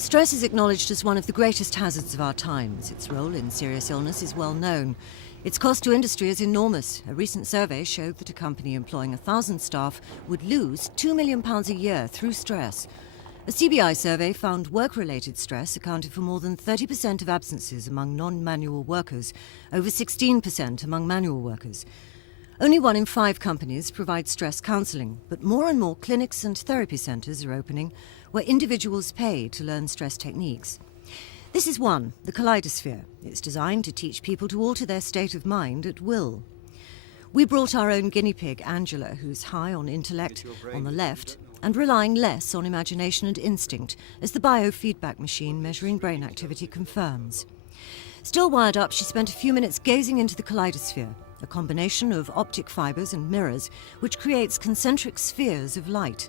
Stress is acknowledged as one of the greatest hazards of our times. Its role in serious illness is well known. Its cost to industry is enormous. A recent survey showed that a company employing 1,000 staff would lose £2 million a year through stress. A CBI survey found work-related stress accounted for more than 30% of absences among non-manual workers, over 16% among manual workers. Only 1 in 5 companies provide stress counselling, but more and more clinics and therapy centres are opening where individuals pay to learn stress techniques. This is one, the Kaleidosphere. It's designed to teach people to alter their state of mind at will. We brought our own guinea pig, Angela, who's high on intellect, on the left, and relying less on imagination and instinct, as the biofeedback machine measuring brain activity confirms. Still wired up, she spent a few minutes gazing into the Kaleidosphere, a combination of optic fibres and mirrors which creates concentric spheres of light.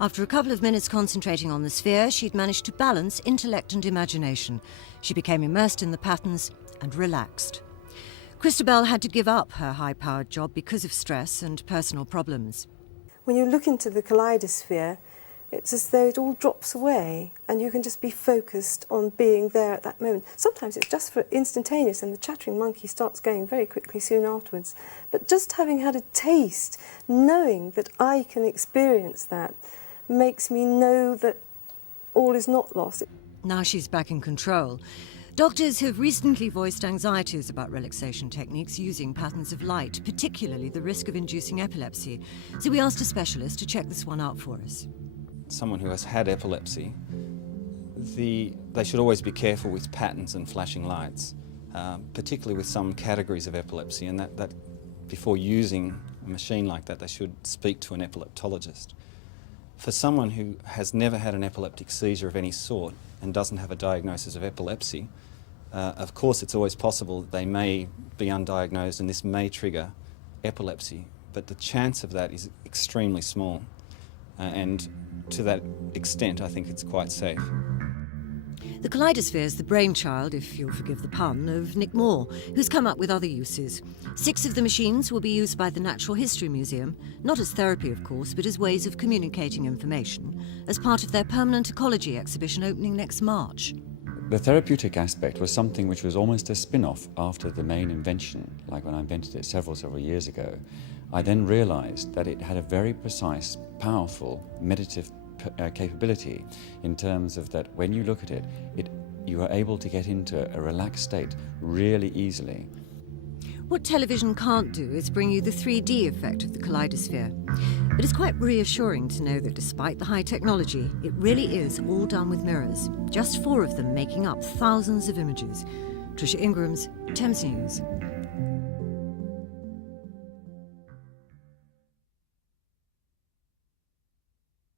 After a couple of minutes concentrating on the sphere, she'd managed to balance intellect and imagination. She became immersed in the patterns and relaxed. Christabel had to give up her high-powered job because of stress and personal problems. When you look into the Kaleidosphere, it's as though it all drops away and you can just be focused on being there at that moment. Sometimes it's just for instantaneous and the chattering monkey starts going very quickly soon afterwards. But just having had a taste, knowing that I can experience that, makes me know that all is not lost. Now she's back in control. Doctors have recently voiced anxieties about relaxation techniques using patterns of light, particularly the risk of inducing epilepsy. So we asked a specialist to check this one out for us. Someone who has had epilepsy, they should always be careful with patterns and flashing lights, particularly with some categories of epilepsy, and that before using a machine like that, they should speak to an epileptologist. For someone who has never had an epileptic seizure of any sort and doesn't have a diagnosis of epilepsy, of course it's always possible that they may be undiagnosed and this may trigger epilepsy, but the chance of that is extremely small. And to that extent, I think it's quite safe. The Kaleidosphere is the brainchild, if you'll forgive the pun, of Nick Moore, who's come up with other uses. 6 of the machines will be used by the Natural History Museum, not as therapy, of course, but as ways of communicating information, as part of their permanent ecology exhibition opening next March. The therapeutic aspect was something which was almost a spin-off after the main invention, like when I invented it several years ago. I then realized that it had a very precise, powerful, meditative capability in terms of that when you look at it, you are able to get into a relaxed state really easily. What television can't do is bring you the 3D effect of the Kaleidosphere. But it's quite reassuring to know that despite the high technology, it really is all done with mirrors, just 4 of them making up thousands of images. Tricia Ingram's Thames News.